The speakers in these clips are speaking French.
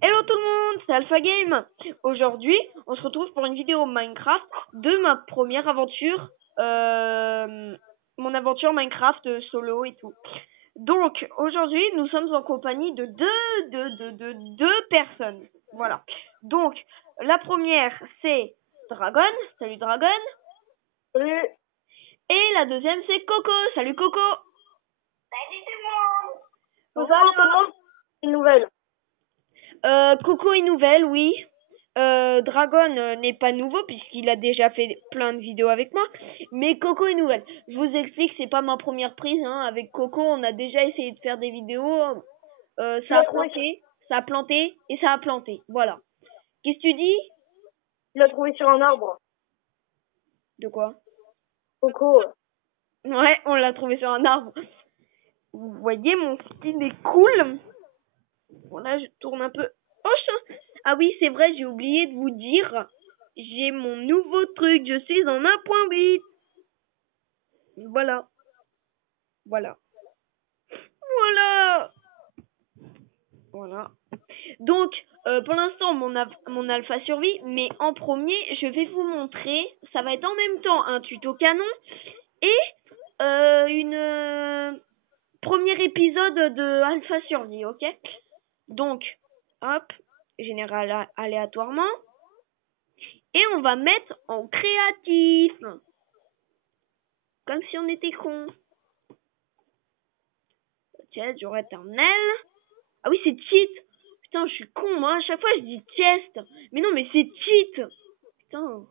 Hello tout le monde, c'est Alpha Game. Aujourd'hui, on se retrouve pour une vidéo Minecraft de ma première aventure, mon aventure Minecraft solo et tout. Donc, aujourd'hui, nous sommes en compagnie de deux personnes. Voilà. Donc, la première, c'est Dragon. Salut Dragon. Salut. Et la deuxième, c'est Coco. Salut Coco. Salut tout le monde. Tout le monde, une nouvelle. Coco est nouvelle, oui. Dragon n'est pas nouveau puisqu'il a déjà fait plein de vidéos avec moi. Mais Coco est nouvelle. Je vous explique, c'est pas ma première prise. Hein. Avec Coco, on a déjà essayé de faire des vidéos. Ça a planté et ça a planté. Voilà. Qu'est-ce que tu dis? Il l'a trouvé sur un arbre. De quoi? Coco. Ouais, on l'a trouvé sur un arbre. Vous voyez, mon style est cool. Voilà, je tourne un peu. Ah oui, c'est vrai, j'ai oublié de vous dire. J'ai mon nouveau truc, je suis en 1.8. Voilà. Donc, pour l'instant, mon alpha survie, mais en premier, je vais vous montrer, ça va être en même temps un tuto canon et une premier épisode de alpha survie, ok? Donc, hop, général aléatoirement. Et on va mettre en créatif. Comme si on était con. Chest, j'aurais éternel. Ah oui, c'est cheat. Putain, je suis con, moi. À chaque fois, je dis chest. Mais non, mais c'est cheat. Putain.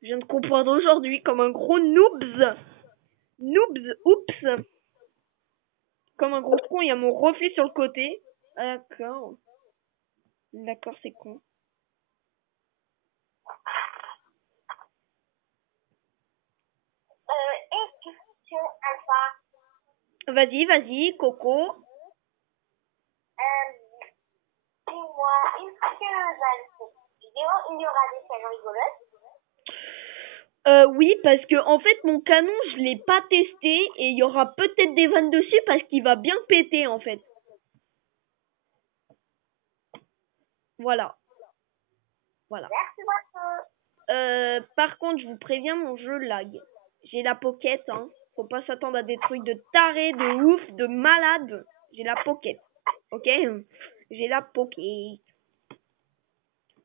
Je viens de comprendre aujourd'hui comme un gros noobs. Oups. Comme un gros con, il y a mon reflet sur le côté. Ah, d'accord. D'accord, c'est con. Question Alpha. Vas-y, Coco. Dis-moi, une fois que dans cette vidéo, il y aura des scènes rigolotes. Oui, parce que en fait mon canon je l'ai pas testé et il y aura peut-être des vannes dessus parce qu'il va bien péter en fait. Voilà. Merci beaucoup. Par contre, je vous préviens, mon jeu lag. J'ai la pocket, hein. Faut pas s'attendre à des trucs de taré, de ouf, de malade. J'ai la pocket. Ok? J'ai la pocket.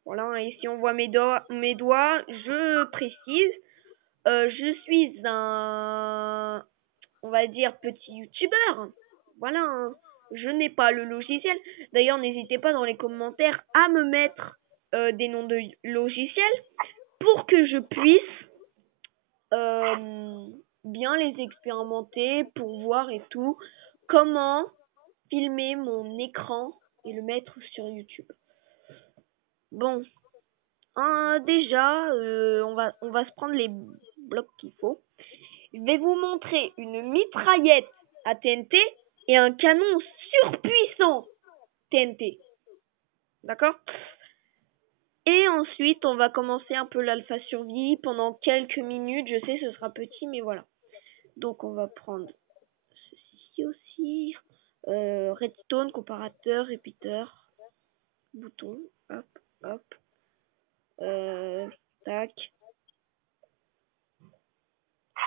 Voilà, et si on voit mes doigts, je précise. Je suis un, on va dire, petit youtubeur. Voilà, hein. Je n'ai pas le logiciel. D'ailleurs, n'hésitez pas dans les commentaires à me mettre des noms de logiciels pour que je puisse bien les expérimenter pour voir et tout comment filmer mon écran et le mettre sur YouTube. Bon, déjà, on va se prendre les blocs qu'il faut. Je vais vous montrer une mitraillette à TNT et un canon surpuissant TNT. D'accord? Et ensuite, on va commencer un peu l'alpha survie pendant quelques minutes. Je sais, ce sera petit, mais voilà. Donc, on va prendre ceci aussi. Redstone, comparateur, repeater, bouton. Hop. Tac.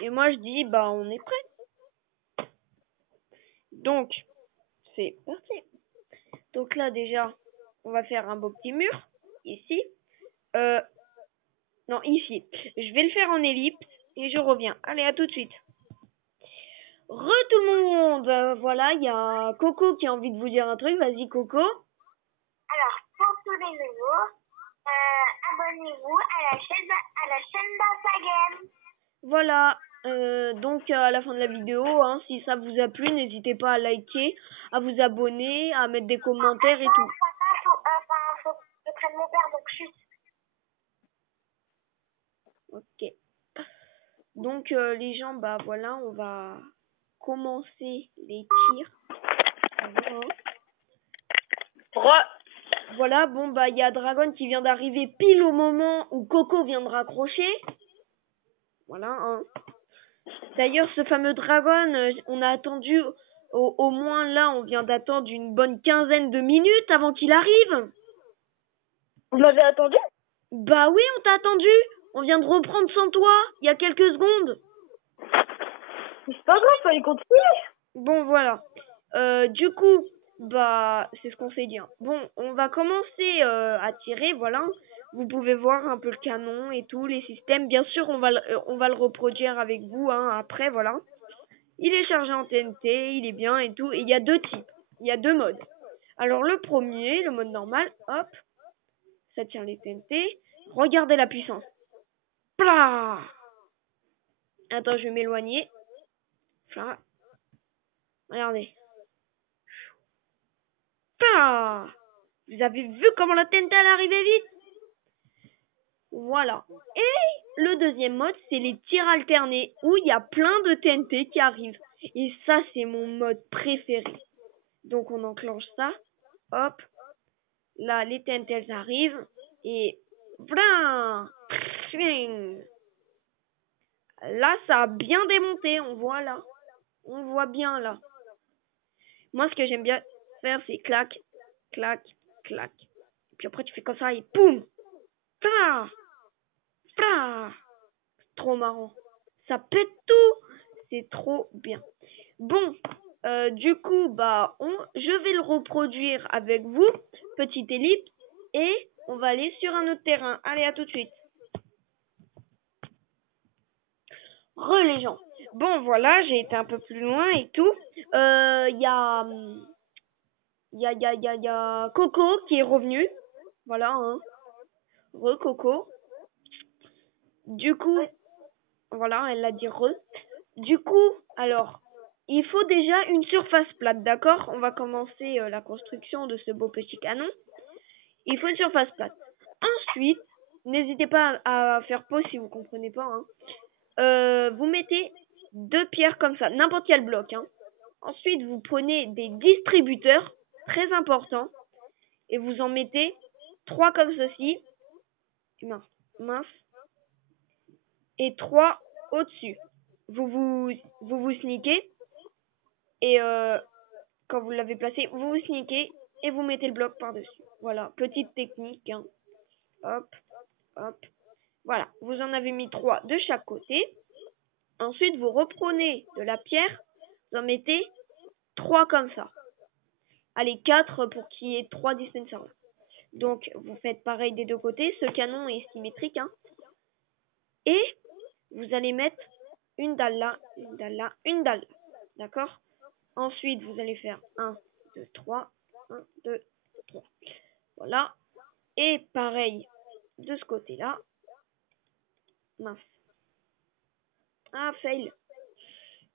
Et moi, je dis, bah, on est prêt. Donc, c'est parti. Donc là, déjà, on va faire un beau petit mur. Ici. Non, ici. Je vais le faire en ellipse et je reviens. Allez, à tout de suite. Tout le monde. Voilà, il y a Coco qui a envie de vous dire un truc. Vas-y, Coco. Alors, pour tous les nouveaux, abonnez-vous à la chaîne d'Alpha Game. Voilà. Donc, à la fin de la vidéo, hein, si ça vous a plu, n'hésitez pas à liker, à vous abonner, à mettre des commentaires et tout. Faut que je prenne mon père, donc chut. Ok. Donc, les gens, bah voilà, on va commencer les tirs. Voilà, bon, bah, il y a Dragon qui vient d'arriver pile au moment où Coco vient de raccrocher. Voilà, hein. D'ailleurs, ce fameux Dragon, on a attendu Au moins là, on vient d'attendre une bonne quinzaine de minutes avant qu'il arrive. Vous m'avez attendu? Bah oui, on t'a attendu. On vient de reprendre sans toi, il y a quelques secondes. Mais c'est pas grave, fallait continuer. Bon, voilà. Du coup, bah, c'est ce qu'on s'est dit. Hein. Bon, on va commencer à tirer, voilà. Vous pouvez voir un peu le canon et tout, les systèmes. Bien sûr, on va le reproduire avec vous, hein, après, voilà. Il est chargé en TNT, il est bien et tout. Et il y a deux types, il y a deux modes. Alors, le premier, le mode normal, hop, ça tient les TNT. Regardez la puissance. Plah! Attends, je vais m'éloigner. Plah. Regardez. Plah! Vous avez vu comment la TNT elle arrivait vite? Voilà. Et le deuxième mode, c'est les tirs alternés, où il y a plein de TNT qui arrivent. Et ça, c'est mon mode préféré. Donc, on enclenche ça. Hop. Là, les TNT, elles arrivent. Et... Brin! Là, ça a bien démonté. On voit là. On voit bien là. Moi, ce que j'aime bien faire, c'est clac, clac, clac. Puis après, tu fais comme ça et poum! Plah! Plah! Trop marrant. Ça pète tout. C'est trop bien. Bon, du coup, bah, je vais le reproduire avec vous, petite ellipse, et on va aller sur un autre terrain. Allez, à tout de suite. Les gens. Bon, voilà, j'ai été un peu plus loin et tout. Il y a Coco qui est revenu. Voilà, hein. Coco. Du coup, voilà, elle l'a dit re. Du coup, alors, il faut déjà une surface plate, d'accord? On va commencer la construction de ce beau petit canon. Il faut une surface plate. Ensuite, n'hésitez pas à faire pause si vous comprenez pas. Hein. Vous mettez deux pierres comme ça, n'importe quel bloc. Hein. Ensuite, vous prenez des distributeurs, très importants, et vous en mettez 3 comme ceci. Mince. Et 3 au-dessus. Vous sneakez. Et quand vous l'avez placé, vous sneakez et vous mettez le bloc par-dessus. Voilà, petite technique. Hein. Hop, hop. Voilà, vous en avez mis 3 de chaque côté. Ensuite, vous reprenez de la pierre, vous en mettez 3 comme ça. Allez, 4 pour qu'il y ait 3 dispensers. Donc, vous faites pareil des deux côtés. Ce canon est symétrique. Hein. Et vous allez mettre une dalle là, une dalle là, une dalle là. D'accord? Ensuite, vous allez faire 1, 2, 3. 1, 2, 3. Voilà. Et pareil de ce côté-là. Mince. Ah, fail.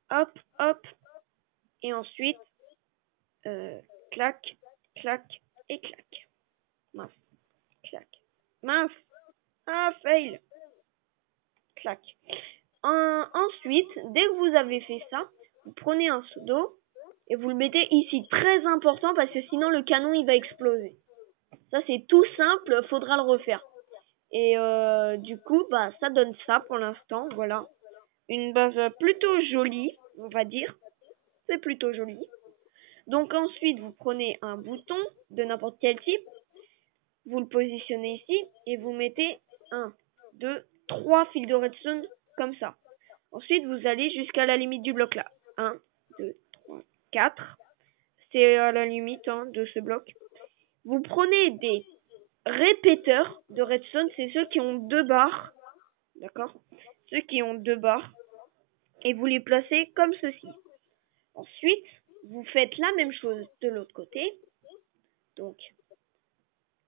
Hop, hop. Et ensuite, clac, clac et clac. Mince. Clac. Mince. Ah, fail. Clac. Ensuite, dès que vous avez fait ça, vous prenez un seau d'eau et vous le mettez ici. Très important parce que sinon le canon il va exploser. Ça c'est tout simple, faudra le refaire. Et du coup, bah ça donne ça pour l'instant, voilà. Une base plutôt jolie, on va dire. C'est plutôt joli. Donc ensuite, vous prenez un bouton de n'importe quel type, vous le positionnez ici et vous mettez 1, 2, 3 fils de redstone comme ça. Ensuite, vous allez jusqu'à la limite du bloc là. 1, 2, 3, 4. C'est à la limite de ce bloc. Vous prenez des répéteurs de redstone, c'est ceux qui ont 2 barres. D'accord? Ceux qui ont 2 barres. Et vous les placez comme ceci. Ensuite, vous faites la même chose de l'autre côté. Donc,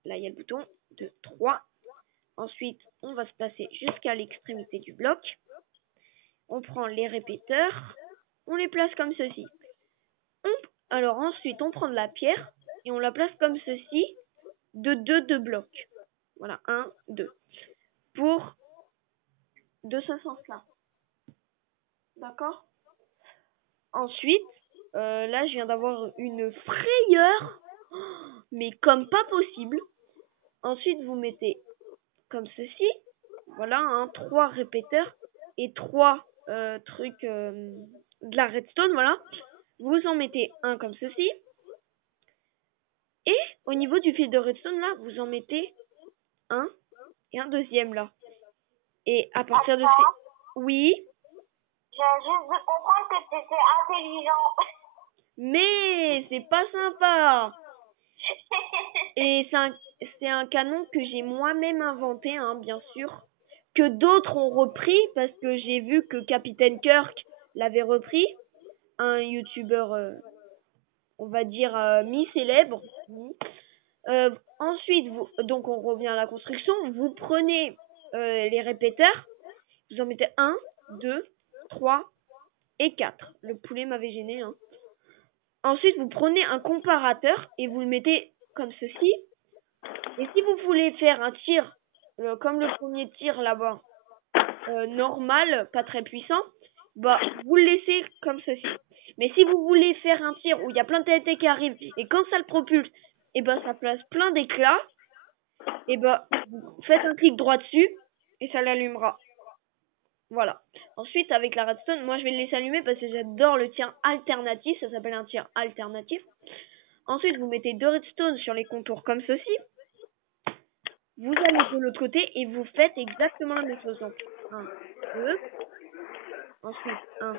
là, il y a le bouton. 2, 3. Ensuite, on va se placer jusqu'à l'extrémité du bloc. On prend les répéteurs. On les place comme ceci. Alors ensuite, on prend de la pierre et on la place comme ceci de 2 blocs. Voilà, 1, 2. Pour de ce sens-là. D'accord? Ensuite, là, je viens d'avoir une frayeur, mais comme pas possible. Ensuite, vous mettez comme ceci. Voilà, 3 répéteurs et 3 trucs de la redstone, voilà. vous en mettez un comme ceci. Et au niveau du fil de redstone, là, vous en mettez un et un deuxième, là. Et à partir de Attends, ces... Oui, je viens juste de comprendre que tu étais intelligent. mais c'est pas sympa. Et c'est un canon que j'ai moi-même inventé, hein, bien sûr. Que d'autres ont repris, parce que j'ai vu que Capitaine Kirk l'avait repris. Un youtubeur, on va dire, mi-célèbre. Ensuite, donc on revient à la construction. Vous prenez les répéteurs. Vous en mettez 1, 2, 3 et 4. Le poulet m'avait gêné. Hein. Ensuite, vous prenez un comparateur et vous le mettez comme ceci. Et si vous voulez faire un tir, comme le premier tir là-bas, normal, pas très puissant, bah vous le laissez comme ceci. Mais si vous voulez faire un tir où il y a plein de TNT qui arrivent et quand ça le propulse, et ben ça place plein d'éclats, et ben vous faites un clic droit dessus et ça l'allumera. Voilà. Ensuite, avec la redstone, moi je vais le laisser allumer parce que j'adore le tir alternatif, ça s'appelle un tir alternatif. Ensuite, vous mettez 2 redstone sur les contours comme ceci. Vous allez de l'autre côté et vous faites exactement la même chose. Donc, 1, 2. Ensuite, 1, 2,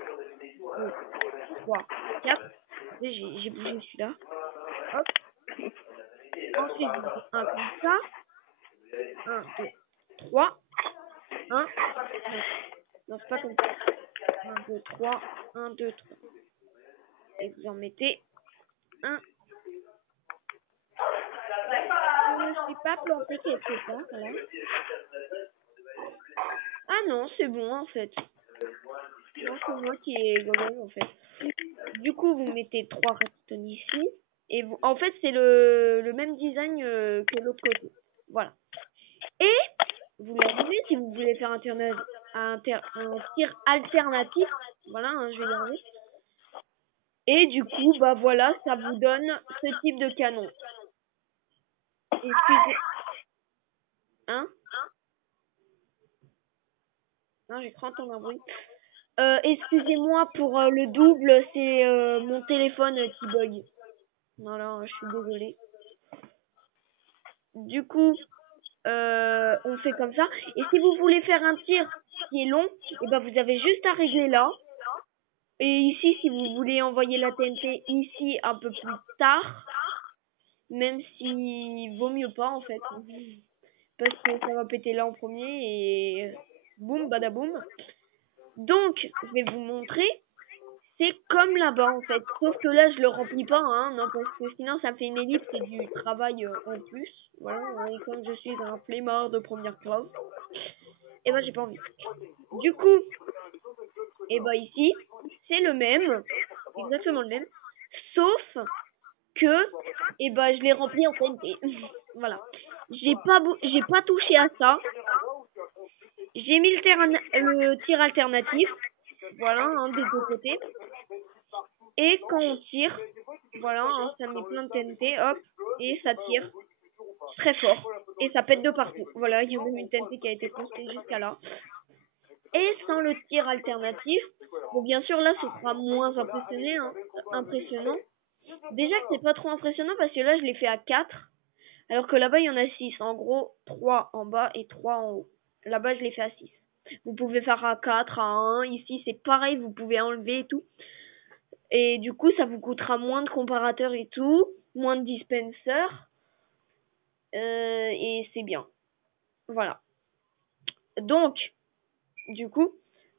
3, 4. J'ai bougé celui-là. Hop. Ensuite, vous faites un comme ça. 1, 2, 3. 1. Non, c'est pas comme ça. 1, 2, 3. 1, 2, 3. Et vous en mettez un. Je ne suis pas planté quelque part, là. Ah non, c'est bon, en fait. Non, c'est moi qui ai gogol, en fait. Du coup, vous mettez 3 redstone ici. Et vous, en fait, c'est le même design que l'autre côté. Voilà. Et vous l'allumez si vous voulez faire un tir alternatif. Voilà, hein, je vais y arriver. Et du coup, bah voilà, ça vous donne ce type de canon. Excusez. Hein? Non, j'ai cru entendre un bruit. Excusez-moi pour le double, c'est mon téléphone qui bug. Voilà, je suis désolée. Du coup, on fait comme ça. Et si vous voulez faire un tir qui est long, et ben vous avez juste à régler là. Et ici, si vous voulez envoyer la TNT ici un peu plus tard, même si vaut mieux pas en fait, parce que ça va péter là en premier et boum badaboum. Donc, je vais vous montrer. C'est comme là-bas en fait, sauf que là je le remplis pas, hein, non, parce que sinon ça fait une ellipse et du travail en plus. Voilà, et comme je suis un flemmard de première classe, et ben j'ai pas envie. Du coup, et ben ici, c'est le même, exactement le même, sauf que, et ben je l'ai rempli en TNT. Voilà, j'ai pas touché à ça. J'ai mis le tir alternatif, voilà, hein, des deux côtés. Et quand on tire, voilà, hein, ça met plein de TNT, hop, et ça tire très fort. Et ça pète de partout. Voilà, il y a même une TNT qui a été construite jusqu'à là. Et sans le tir alternatif, bon bien sûr là ce sera moins impressionnant. Déjà que c'est pas trop impressionnant parce que là je l'ai fait à 4, alors que là-bas il y en a 6. En gros, 3 en bas et 3 en haut. Là-bas je l'ai fait à 6. Vous pouvez faire à 4, à 1, ici c'est pareil, vous pouvez enlever et tout. Et du coup, ça vous coûtera moins de comparateurs et tout, moins de dispensers. Et c'est bien. Voilà. Donc, du coup,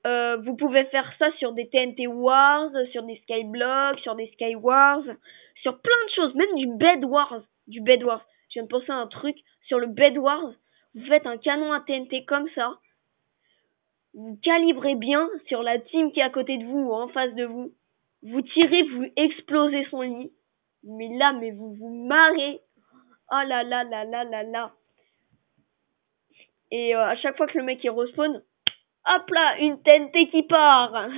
vous pouvez faire ça sur des TNT Wars, sur des Skyblocks, sur des Skywars, sur plein de choses, même du Bed Wars. Du Bed Wars. Je viens de penser à un truc. Sur le Bed Wars, vous faites un canon à TNT comme ça. Vous calibrez bien sur la team qui est à côté de vous ou en face de vous. Vous tirez, vous explosez son lit. Mais là, mais vous vous marrez. Oh là là là là là là. Et à chaque fois que le mec il respawn, hop là, une TNT qui part.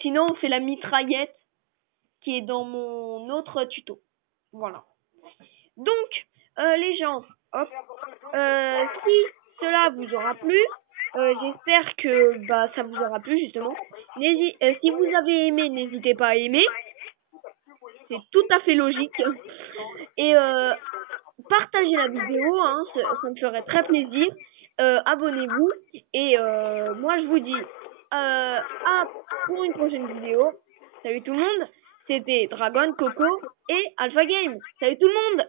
Sinon, on fait la mitraillette qui est dans mon autre tuto. Voilà. Donc, les gens, hop, si cela vous aura plu, j'espère que ça vous aura plu justement. Si vous avez aimé, n'hésitez pas à aimer. c'est tout à fait logique. Et partagez la vidéo, hein, ça me ferait très plaisir. Abonnez-vous. Et moi, je vous dis pour une prochaine vidéo. Salut tout le monde. C'était Dragon, Coco et Alpha Game. Salut tout le monde.